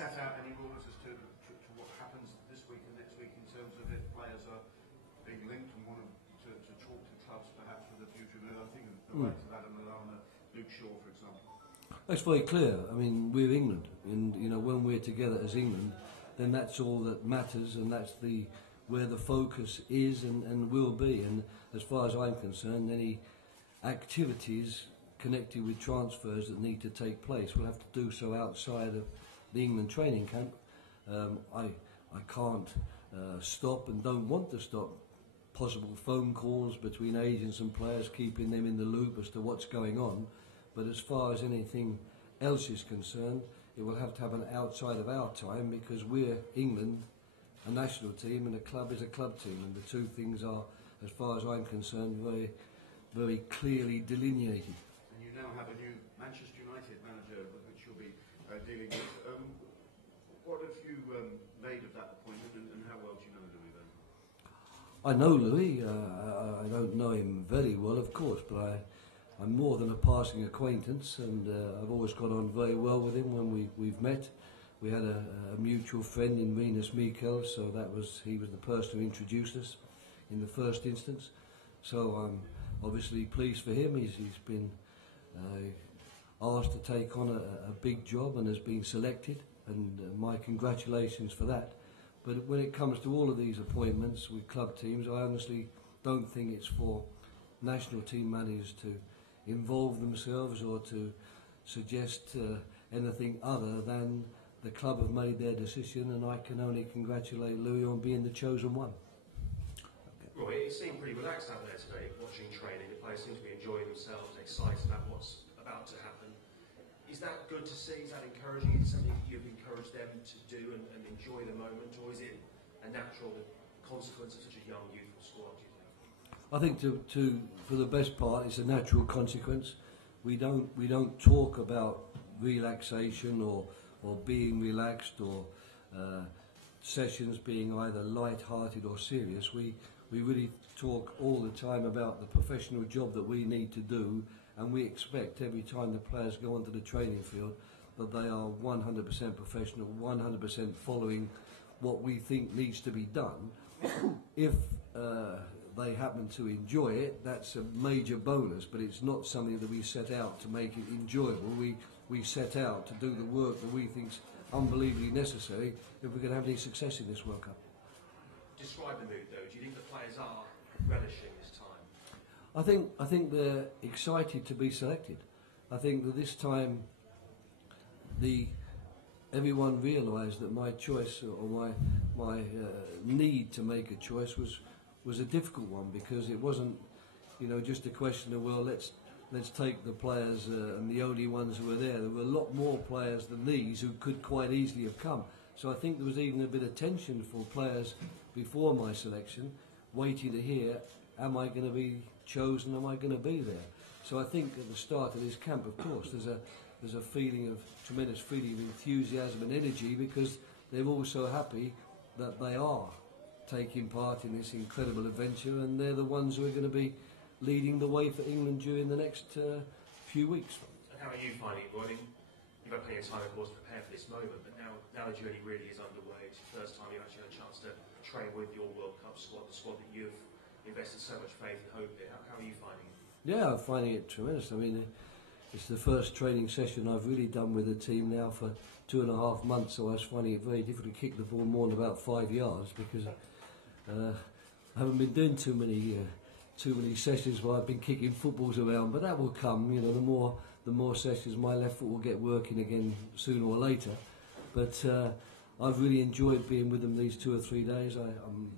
set out any rules as to what happens this week and next week in terms of if players are being linked and want to talk to clubs perhaps for the future? I think the likes of Adam Lallana, Luke Shaw, for example. That's very clear. I mean, we're England, and when we're together as England, then that's all that matters, and that's where the focus is and will be. And as far as I'm concerned, any activities connected with transfers that need to take place will have to do so outside of the England training camp. I can't stop and don't want to stop possible phone calls between agents and players, keeping them in the loop as to what's going on. But as far as anything else is concerned, it will have to happen outside of our time, because we're England, a national team, and a club is a club team, and the two things are, as far as I'm concerned, very, very clearly delineated. And you now have a new Manchester United manager with which you'll be dealing with. What have you made of that appointment, and how well do you know Louis then? I know Louis. I don't know him very well, of course, but I'm more than a passing acquaintance, and I've always got on very well with him when we've met. We had a mutual friend in Rinus Michels, so he was the person who introduced us in the first instance. So I'm obviously pleased for him. He's been asked to take on a big job and has been selected, and my congratulations for that. But when it comes to all of these appointments with club teams, I honestly don't think it's for national team managers to involve themselves or to suggest anything other than the club have made their decision, and I can only congratulate Louis on being the chosen one. Roy, it seemed pretty relaxed out there today, watching training. The players seem to be enjoying themselves, excited about what's about to happen. Is that good to see? Is that encouraging? Is it something that you've encouraged them to do and enjoy the moment, or is it a natural consequence of such a young, youthful squad, do you think? I think for the best part, it's a natural consequence. We don't talk about relaxation or being relaxed or sessions being either light-hearted or serious. We really talk all the time about the professional job that we need to do, and we expect every time the players go onto the training field that they are 100% professional, 100% following what we think needs to be done. If they happen to enjoy it, that's a major bonus, but it's not something that we set out to make it enjoyable. We set out to do the work that we think is unbelievably necessary if we're going to have any success in this World Cup. Describe the mood, though. Do you think the players are relishing this time? I think they're excited to be selected. I think that this time everyone realised that my choice or my need to make a choice was a difficult one, because it wasn't just a question of, well, let's take the players and the only ones who were there. There were a lot more players than these who could quite easily have come. So I think there was even a bit of tension for players before my selection, waiting to hear, am I going to be chosen, am I going to be there? So I think at the start of this camp, of course, there's a tremendous feeling of enthusiasm and energy, because they're all so happy that they are taking part in this incredible adventure, and they're the ones who are going to be leading the way for England during the next few weeks. And how are you finding it, Roy? I mean, you've had plenty of time, of course, to prepare for this moment, but now the journey really is underway. It's the first time you've actually had a chance to train with your World Cup squad, the squad that you've invested so much faith and hope in. How are you finding it? Yeah, I'm finding it tremendous. I mean, it's the first training session I've really done with the team now for 2.5 months, so I was finding it very difficult to kick the ball more than about 5 yards, because I haven't been doing too many sessions where I've been kicking footballs around, but that will come. The more sessions, my left foot will get working again sooner or later. But I've really enjoyed being with them these 2 or 3 days. I'm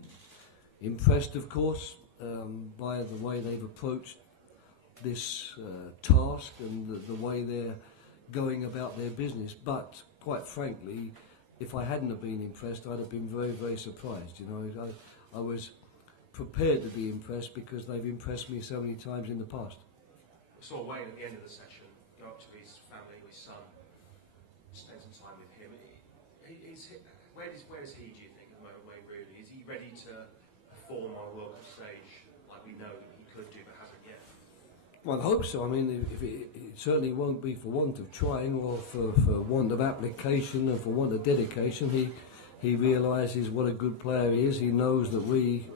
impressed, of course, by the way they've approached this task and the way they're going about their business. But quite frankly, if I hadn't have been impressed, I'd have been very, very surprised. I was prepared to be impressed because they've impressed me so many times in the past. We saw Wayne at the end of the session go up to his family, his son, spend some time with him. Where does he, do you think, at the moment, Wayne, really? Is he ready to perform on a World Cup stage like we know that he could do but hasn't yet? Well, I hope so. I mean, certainly won't be for want of trying or for want of application and for want of dedication. He realises what a good player he is. He knows that we,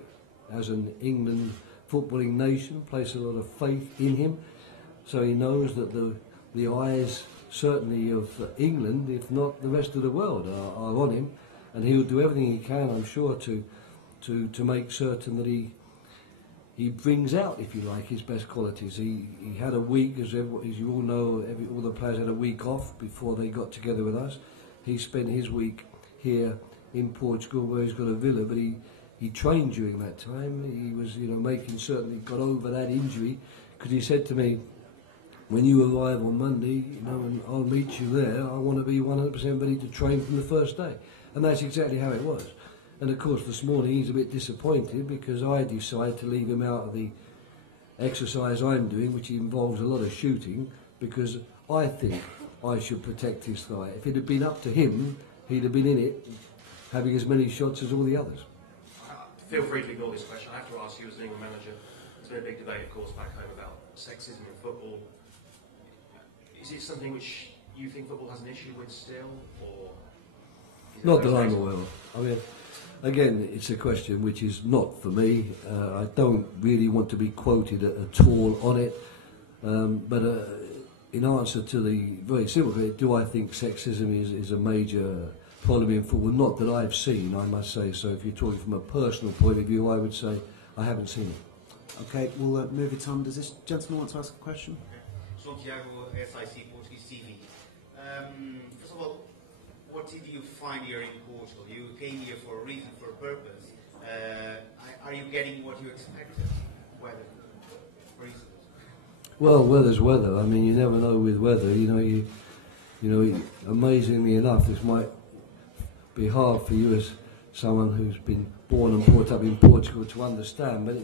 as an England footballing nation, place a lot of faith in him. So he knows that the eyes, certainly of England, if not the rest of the world, are on him, and he'll do everything he can, I'm sure, to make certain that he brings out, if you like, his best qualities. He had a week, as you all know, all the players had a week off before they got together with us. He spent his week here in Portugal, where he's got a villa, but he trained during that time. He was, making certain he got over that injury, because he said to me, when you arrive on Monday, and I'll meet you there, I want to be 100% ready to train from the first day. And that's exactly how it was. And of course this morning he's a bit disappointed because I decided to leave him out of the exercise I'm doing, which involves a lot of shooting, because I think I should protect his thigh. If it had been up to him, he'd have been in it, having as many shots as all the others. Feel free to ignore this question. I have to ask you as an England manager. There's been a big debate, of course, back home about sexism in football. Is it something which you think football has an issue with still, or? Not that I'm aware of. I mean, again, it's a question which is not for me. I don't really want to be quoted at all on it. But in answer to the very simple question, do I think sexism is a major problem in football? Not that I've seen, I must say. So if you're talking from a personal point of view, I would say I haven't seen it. Okay, we'll move it on. Does this gentleman want to ask a question? Santiago, SIC Portuguese TV. First of all, what did you find here in Portugal? You came here for a reason, for a purpose. Are you getting what you expected? Weather, for instance. Well, weather's weather. I mean, you never know with weather. Amazingly enough, this might be hard for you as someone who's been born and brought up in Portugal to understand, but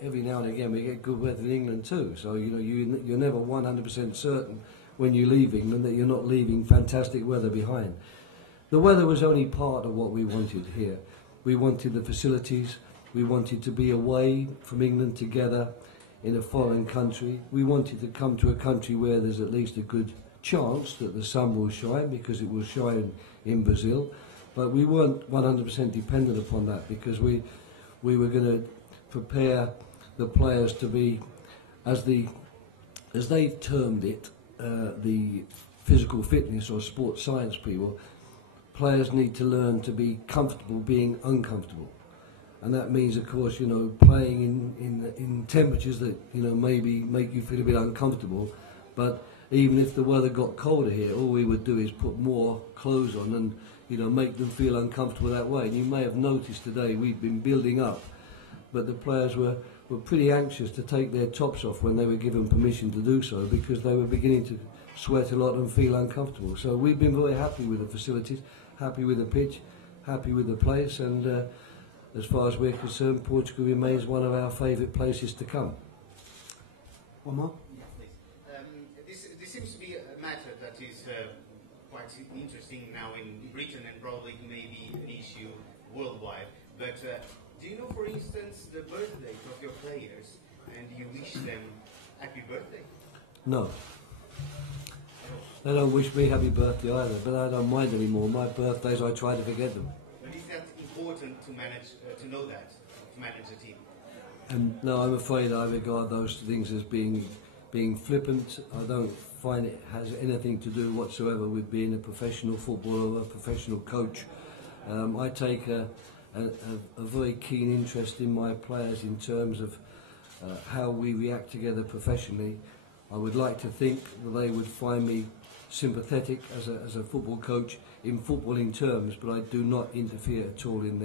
every now and again we get good weather in England too. So you're never 100% certain when you leave England that you're not leaving fantastic weather behind. The weather was only part of what we wanted here. We wanted the facilities. We wanted to be away from England together in a foreign country. We wanted to come to a country where there's at least a good chance that the sun will shine, because it will shine in Brazil. But we weren't 100% dependent upon that, because we were going to prepare the players to be, as they termed it, the physical fitness or sports science people. Players need to learn to be comfortable being uncomfortable, and that means, of course, playing in temperatures that maybe make you feel a bit uncomfortable. But even if the weather got colder here, all we would do is put more clothes on and make them feel uncomfortable that way. And you may have noticed today we've been building up, but the players were pretty anxious to take their tops off when they were given permission to do so, because they were beginning to sweat a lot and feel uncomfortable. So we've been very happy with the facilities, happy with the pitch, happy with the place, and as far as we're concerned, Portugal remains one of our favourite places to come. One more? Yeah, please. This seems to be a matter that is quite interesting now in Britain, and probably maybe an issue worldwide. But do you know, for instance, the birth date of your players, and do you wish them happy birthday? No. They don't wish me happy birthday either, but I don't mind anymore. My birthdays, I try to forget them. But is that important to manage, to know that, to manage a team? And no, I'm afraid I regard those things as being flippant. I don't find it has anything to do whatsoever with being a professional footballer or a professional coach. I take a very keen interest in my players in terms of how we react together professionally. I would like to think that they would find me sympathetic as a football coach in footballing terms, but I do not interfere at all in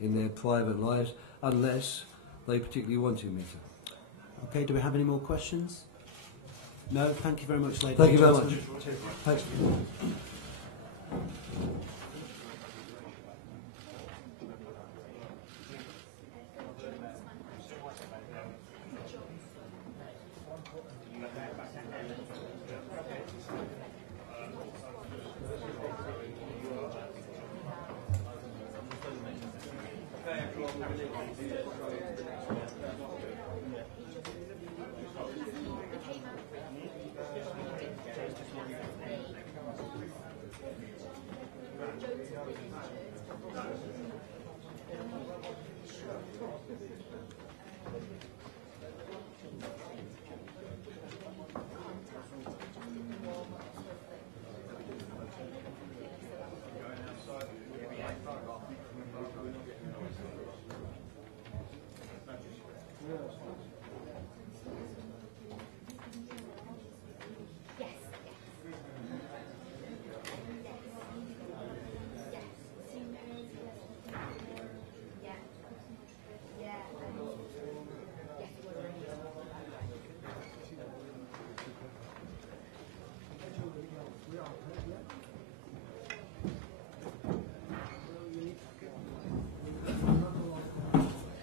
their private lives unless they particularly wanted me to. Okay, do we have any more questions? No, thank you very much, ladies. Thank you very much. Thanks.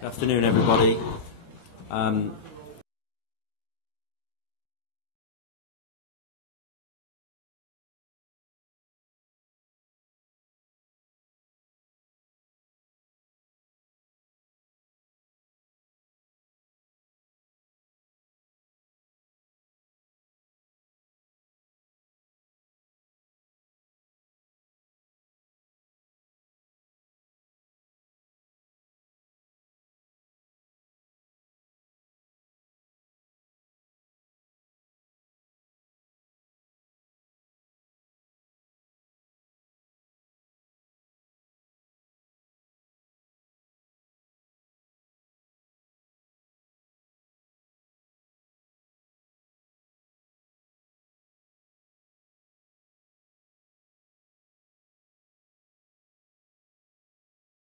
Afternoon, everybody.